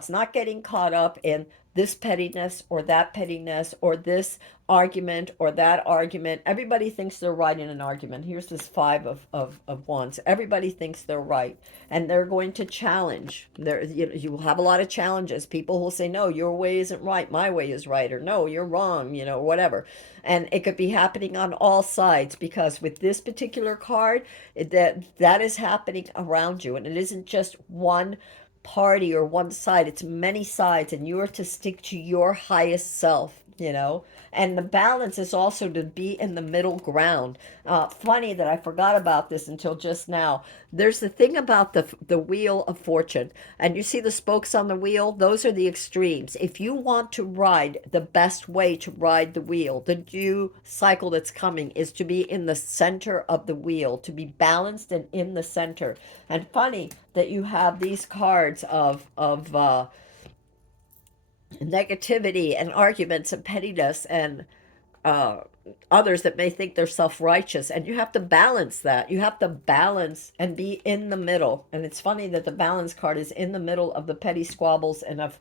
not getting caught up in this pettiness or this argument or that argument. Everybody thinks they're right in an argument. Here's this five of wands. Everybody thinks they're right, and they're going to challenge. You will have a lot of challenges. People will say, no, your way isn't right, my way is right, or no, you're wrong, whatever. And it could be happening on all sides, because with this particular card, that is happening around you, and it isn't just one party or one side. It's many sides, and you are to stick to your highest self. And the balance is also to be in the middle ground. Funny that I forgot about this until just now. There's the thing about the wheel of fortune, and you see the spokes on the wheel. Those are the extremes. If you want to ride, the best way to ride the wheel, the new cycle that's coming, is to be in the center of the wheel, to be balanced and in the center. And funny that you have these cards of negativity and arguments and pettiness and uh, others that may think they're self-righteous, and you have to balance that. You have to balance and be in the middle. And it's funny that the balance card is in the middle of the petty squabbles and of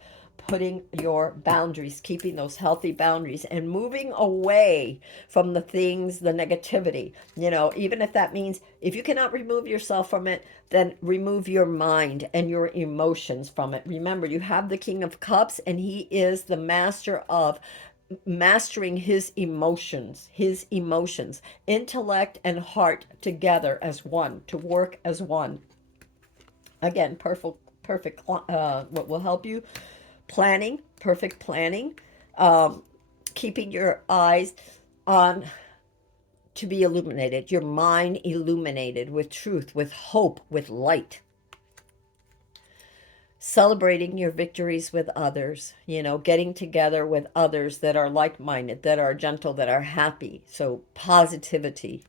putting your boundaries, keeping those healthy boundaries, and moving away from the things, the negativity. Even if that means, if you cannot remove yourself from it, then remove your mind and your emotions from it. Remember, you have the King of Cups, and he is the master of mastering his emotions, intellect and heart together as one, to work as one. Again, perfect. What will help you? Planning, perfect planning, um, keeping your eyes on to be illuminated, your mind illuminated with truth, with hope, with light. Celebrating your victories with others, getting together with others that are like minded, that are gentle, that are happy. So, positivity,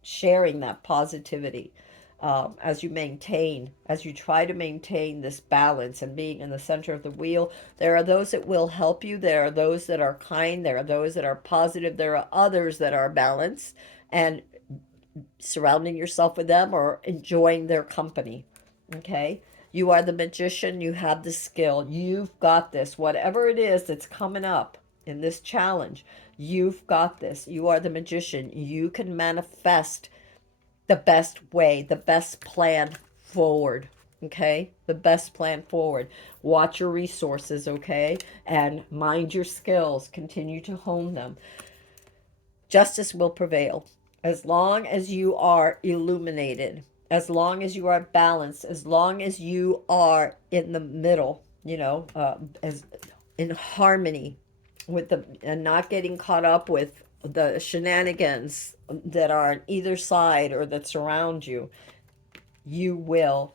sharing that positivity as you try to maintain this balance and being in the center of the wheel. There are those that will help you, there are those that are kind, there are those that are positive, there are others that are balanced, and surrounding yourself with them or enjoying their company. Okay? You are the magician. You have the skill. You've got this. Whatever it is that's coming up in this challenge, you've got this. You are the magician. You can manifest the best way, the best plan forward. Okay? The best plan forward. Watch your resources, okay? And mind your skills. Continue to hone them. Justice will prevail as long as you are illuminated, as long as you are balanced, as long as you are in the middle, as in harmony with the, and not getting caught up with the shenanigans that are on either side or that surround you. You will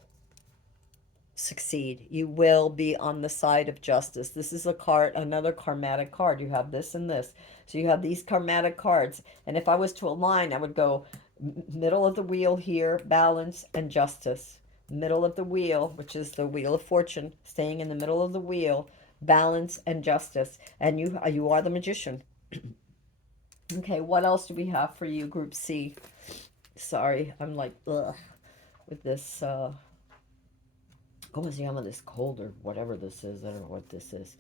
succeed. You will be on the side of justice. This is another karmatic card. You have this and this. So you have these karmatic cards. And if I was to align, I would go middle of the wheel here, balance and justice. Middle of the wheel, which is the wheel of fortune, staying in the middle of the wheel, balance and justice. And you are the magician. Okay, what else do we have for you, Group C? Sorry, I'm like, ugh, with this ¿Cómo se llama this cold or whatever this is? I don't know what this is.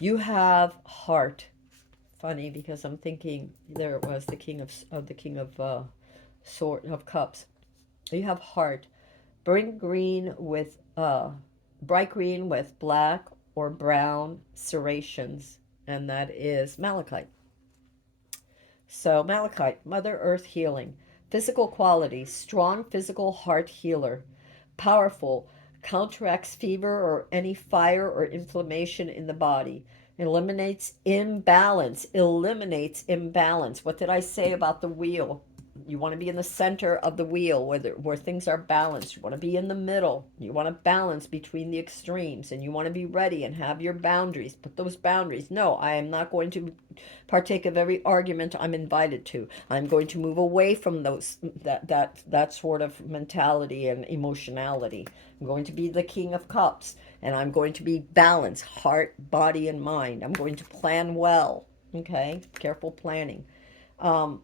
You have heart. Funny, because I'm thinking there it was, the king of sword of cups. You have heart. Bring green with bright green with black or brown serrations, and that is malachite. So malachite, Mother Earth healing, physical qualities, strong physical heart healer, powerful, counteracts fever or any fire or inflammation in the body, eliminates imbalance. What did I say about the wheel? You want to be in the center of the wheel where things are balanced. You want to be in the middle. You want to balance between the extremes, and you want to be ready and have your boundaries. Put those boundaries. No, I am not going to partake of every argument I'm invited to. I'm going to move away from that sort of mentality and emotionality. I'm going to be the King of Cups, and I'm going to be balanced, heart, body, and mind. I'm going to plan well. Okay, careful planning. Um,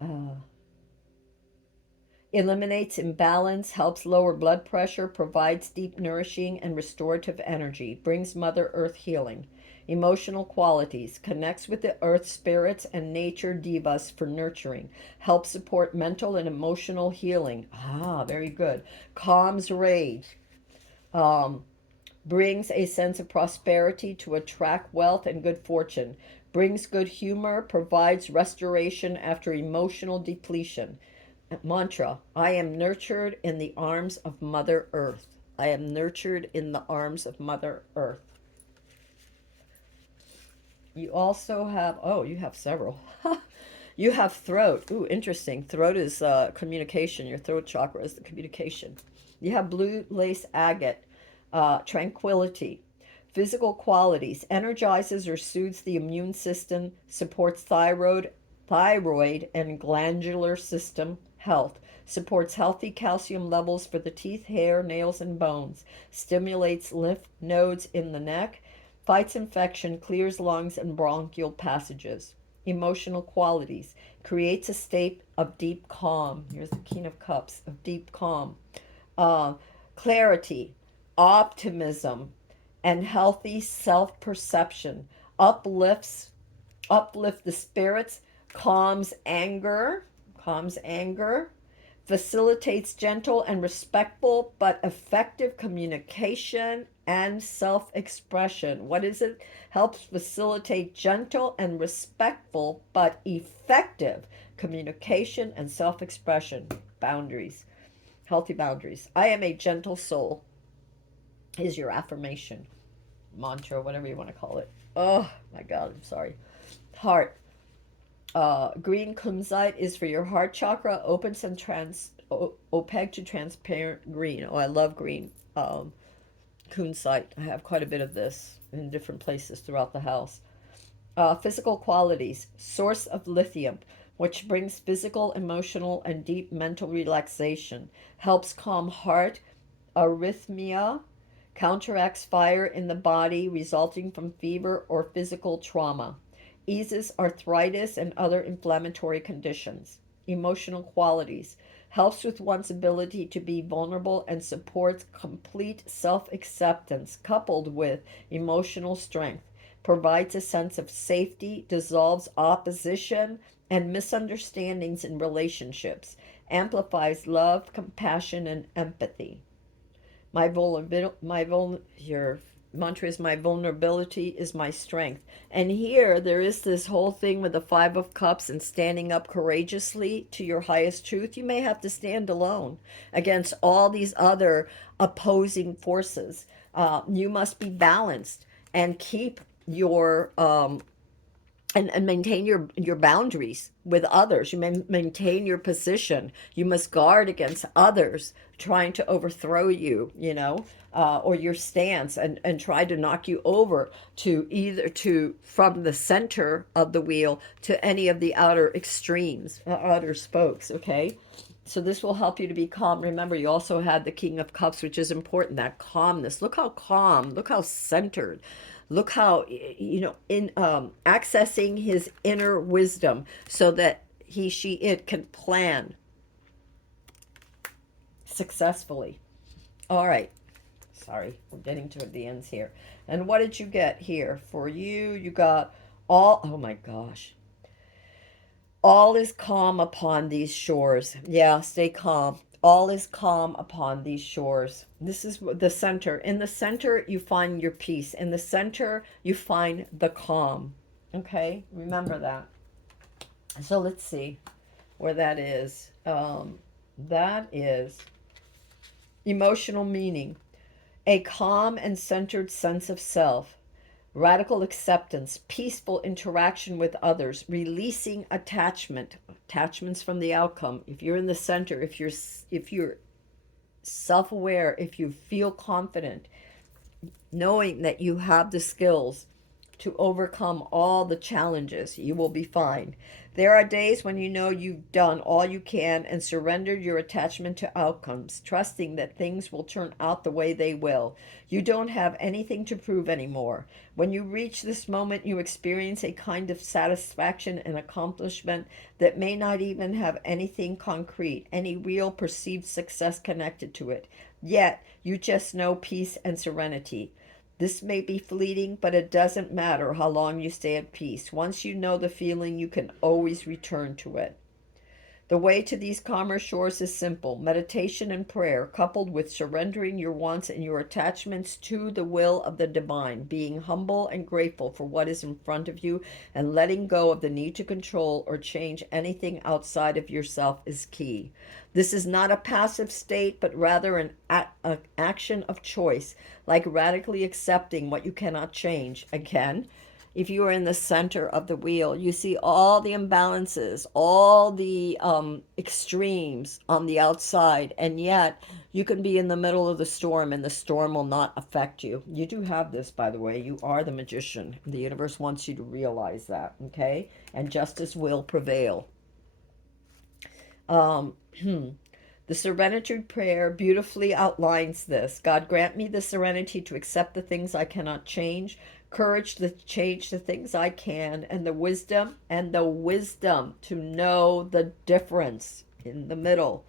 uh, Eliminates imbalance, helps lower blood pressure, provides deep nourishing and restorative energy, brings Mother Earth healing. Emotional qualities, connects with the earth spirits and nature devas for nurturing, helps support mental and emotional healing. Ah, very good. Calms rage, um, brings a sense of prosperity to attract wealth and good fortune, brings good humor, provides restoration after emotional depletion. Mantra: I am nurtured in the arms of Mother Earth. I am nurtured in the arms of Mother Earth. You also have, oh, you have several. You have throat. Ooh, interesting. Throat is communication. Your throat chakra is the communication. You have blue lace agate, tranquility. Physical qualities: energizes or soothes the immune system, supports thyroid and glandular system health, supports healthy calcium levels for the teeth, hair, nails, and bones, stimulates lymph nodes in the neck, fights infection, clears lungs and bronchial passages. Emotional qualities: creates a state of deep calm. Here's the King of Cups, of deep calm. Uh, Clarity, optimism, and healthy self-perception. Uplifts, uplift the spirits, calms anger, facilitates gentle and respectful but effective communication and self expression. What is it? Helps facilitate gentle and respectful but effective communication and self expression. Boundaries, healthy boundaries. I am a gentle soul, is your affirmation, mantra, whatever you want to call it. Oh my God, I'm sorry. Heart. Green kunzite is for your heart chakra, opens and opaque to transparent green. Oh, I love green kunzite. I have quite a bit of this in different places throughout the house. Physical qualities: source of lithium, which brings physical, emotional, and deep mental relaxation, helps calm heart arrhythmia, counteracts fire in the body resulting from fever or physical trauma, eases arthritis and other inflammatory conditions. Emotional qualities: helps with one's ability to be vulnerable and supports complete self acceptance coupled with emotional strength, provides a sense of safety, dissolves opposition and misunderstandings in relationships, amplifies love, compassion, and empathy. Your mantra is my vulnerability is my strength. And here there is this whole thing with the Five of Cups and standing up courageously to your highest truth. You may have to stand alone against all these other opposing forces. You must be balanced and keep your and maintain your boundaries with others. You maintain your position. You must guard against others trying to overthrow you, or your stance, and try to knock you over to either to from the center of the wheel to any of the outer extremes, outer spokes. Okay. So this will help you to be calm. Remember, you also had the King of Cups, which is important, that calmness. Look how calm, look how centered, look how, in accessing his inner wisdom so that he, she, it can plan successfully. All right. Sorry, we're getting to the ends here. And what did you get here? For you, you got all, oh my gosh. All is calm upon these shores. Yeah, stay calm. All is calm upon these shores. This is the center. In the center, you find your peace. In the center, you find the calm. Okay, remember that. So let's see where that is. That is emotional meaning: a calm and centered sense of self, Radical acceptance, peaceful interaction with others, releasing attachments from the outcome. If you're in the center, if you're self-aware, if you feel confident, knowing that you have the skills to overcome all the challenges, you will be fine. There are days when you know you've done all you can and surrendered your attachment to outcomes, trusting that things will turn out the way they will. You don't have anything to prove anymore. When you reach this moment, you experience a kind of satisfaction and accomplishment that may not even have anything concrete, any real perceived success connected to it. Yet, you just know peace and serenity. This may be fleeting, but it doesn't matter how long you stay at peace. Once you know the feeling, you can always return to it. The way to these calmer shores is simple: meditation and prayer, coupled with surrendering your wants and your attachments to the will of the divine, being humble and grateful for what is in front of you, and letting go of the need to control or change anything outside of yourself is key. This is not a passive state, but rather an action of choice, like radically accepting what you cannot change. Again, if you are in the center of the wheel, you see all the imbalances, all the extremes on the outside, and yet you can be in the middle of the storm and the storm will not affect you. You do have this, by the way. You are the magician. The universe wants you to realize that, okay? And justice will prevail. Um, The serenity prayer beautifully outlines this. God, grant me the serenity to accept the things I cannot change, courage to change the things I can, and the wisdom to know the difference in the middle.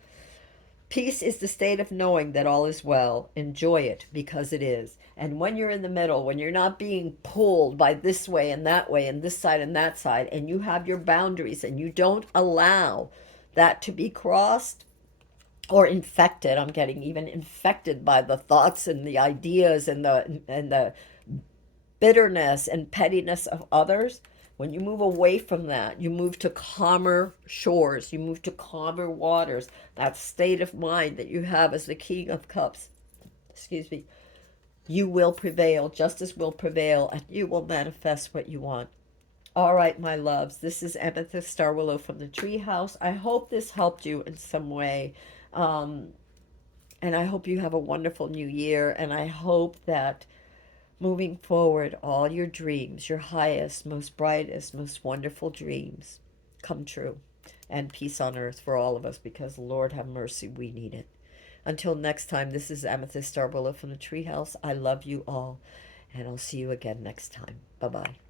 Peace is the state of knowing that all is well. Enjoy it because it is. And when you're in the middle, when you're not being pulled by this way and that way and this side and that side, and you have your boundaries and you don't allow that to be crossed, or infected. I'm getting even infected by the thoughts and the ideas and the bitterness and pettiness of others. When you move away from that, you move to calmer shores, you move to calmer waters. That state of mind that you have as the King of Cups, excuse me, you will prevail. Justice will prevail, and you will manifest what you want. All right, my loves, this is Amethyst Star Willow from the Treehouse. I hope this helped you in some way. Um, and I hope you have a wonderful new year. And I hope that moving forward, all your dreams, your highest, most brightest, most wonderful dreams come true. And peace on earth for all of us, because Lord have mercy, we need it. Until next time, this is Amethyst Star Willow from the Treehouse. I love you all, and I'll see you again next time. Bye bye.